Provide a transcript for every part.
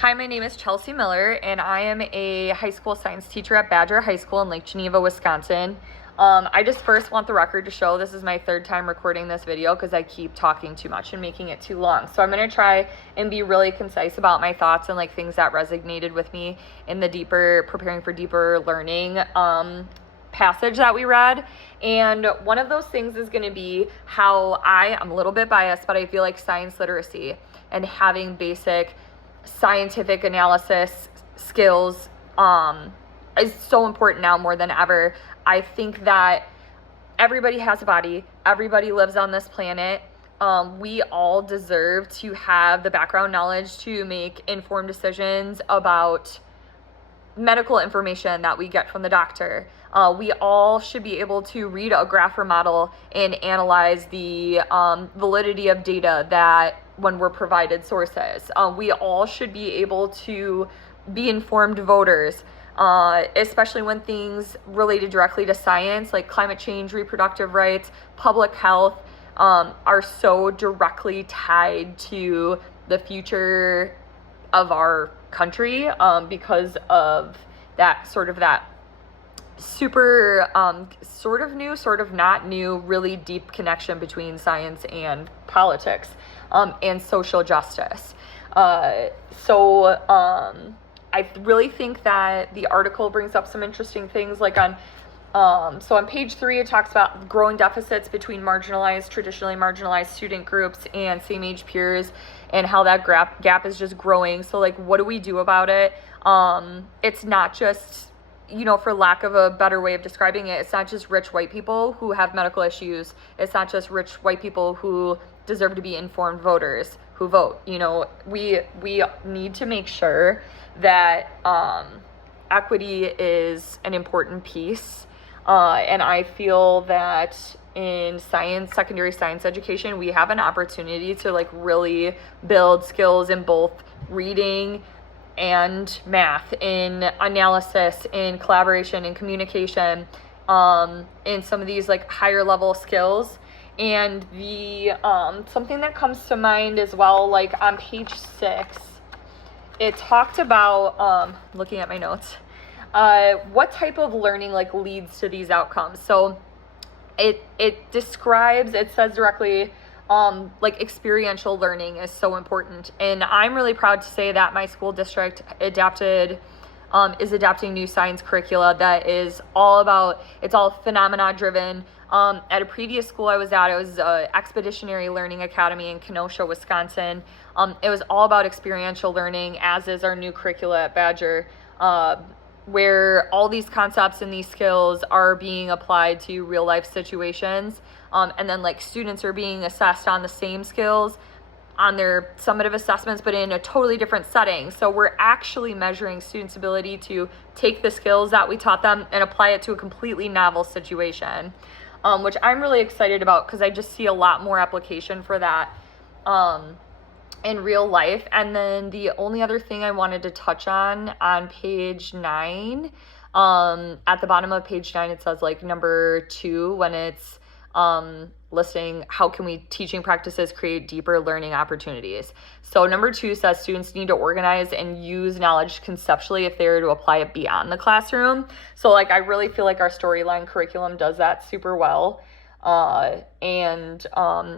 Hi, my name is Chelsea Miller, and I am a high school science teacher at Badger High School in Lake Geneva, Wisconsin. I just first want the record to show this is my third time recording this video because I keep talking too much and making it too long. So I'm going to try and be really concise about my thoughts and like things that resonated with me in the preparing for deeper learning passage that we read. And one of those things is going to be how I'm a little bit biased, but I feel like science literacy and having basic scientific analysis skills is so important now more than ever. I think that everybody has a body, everybody lives on this planet. We all deserve to have the background knowledge to make informed decisions about medical information that we get from the doctor. We all should be able to read a graph or model and analyze the validity of data that when we're provided sources. We all should be able to be informed voters, especially when things related directly to science, like climate change, reproductive rights, public health, are so directly tied to the future of our country because of that super sort of new, sort of not new, really deep connection between science and politics and social justice. So I really think that the article brings up some interesting things, like on page 3, it talks about growing deficits between traditionally marginalized student groups and same age peers, and how that gap is just growing. So like, what do we do about it? It's not just, for lack of a better way of describing it, it's not just rich white people who have medical issues. It's not just rich white people who deserve to be informed voters who vote. We need to make sure that equity is an important piece. And I feel that in secondary science education, we have an opportunity to like really build skills in both reading and math, in analysis, in collaboration, in communication, in some of these like higher level skills. And the something that comes to mind as well, like on page 6, it talked about looking at my notes, what type of learning like leads to these outcomes. So it says directly like experiential learning is so important, and I'm really proud to say that my school district is adapting new science curricula that is it's all phenomena driven. At a previous school I was at, it was Expeditionary Learning Academy in Kenosha, Wisconsin. It was all about experiential learning, as is our new curricula at Badger, where all these concepts and these skills are being applied to real life situations. And then like students are being assessed on the same skills on their summative assessments, but in a totally different setting. So we're actually measuring students' ability to take the skills that we taught them and apply it to a completely novel situation, which I'm really excited about because I just see a lot more application for that in real life. And then the only other thing I wanted to touch on page 9, at the bottom of page 9, it says like number 2, when it's listing how can we teaching practices create deeper learning opportunities. So number 2 says students need to organize and use knowledge conceptually if they were to apply it beyond the classroom. So like, I really feel like our storyline curriculum does that super well. And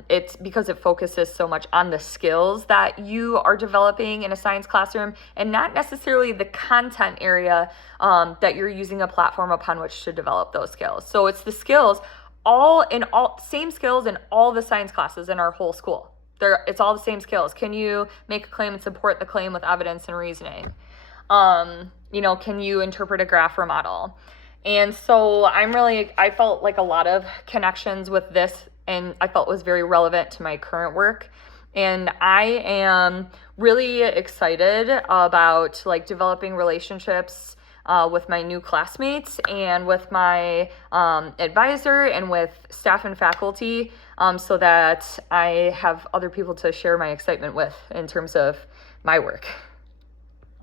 it's because it focuses so much on the skills that you are developing in a science classroom, and not necessarily the content area that you're using a platform upon which to develop those skills. So it's the skills, same skills in all the science classes in our whole school. It's all the same skills. Can you make a claim and support the claim with evidence and reasoning? Can you interpret a graph or model? And so I felt like a lot of connections with this, and I felt was very relevant to my current work. And I am really excited about like developing relationships with my new classmates and with my advisor and with staff and faculty, so that I have other people to share my excitement with in terms of my work.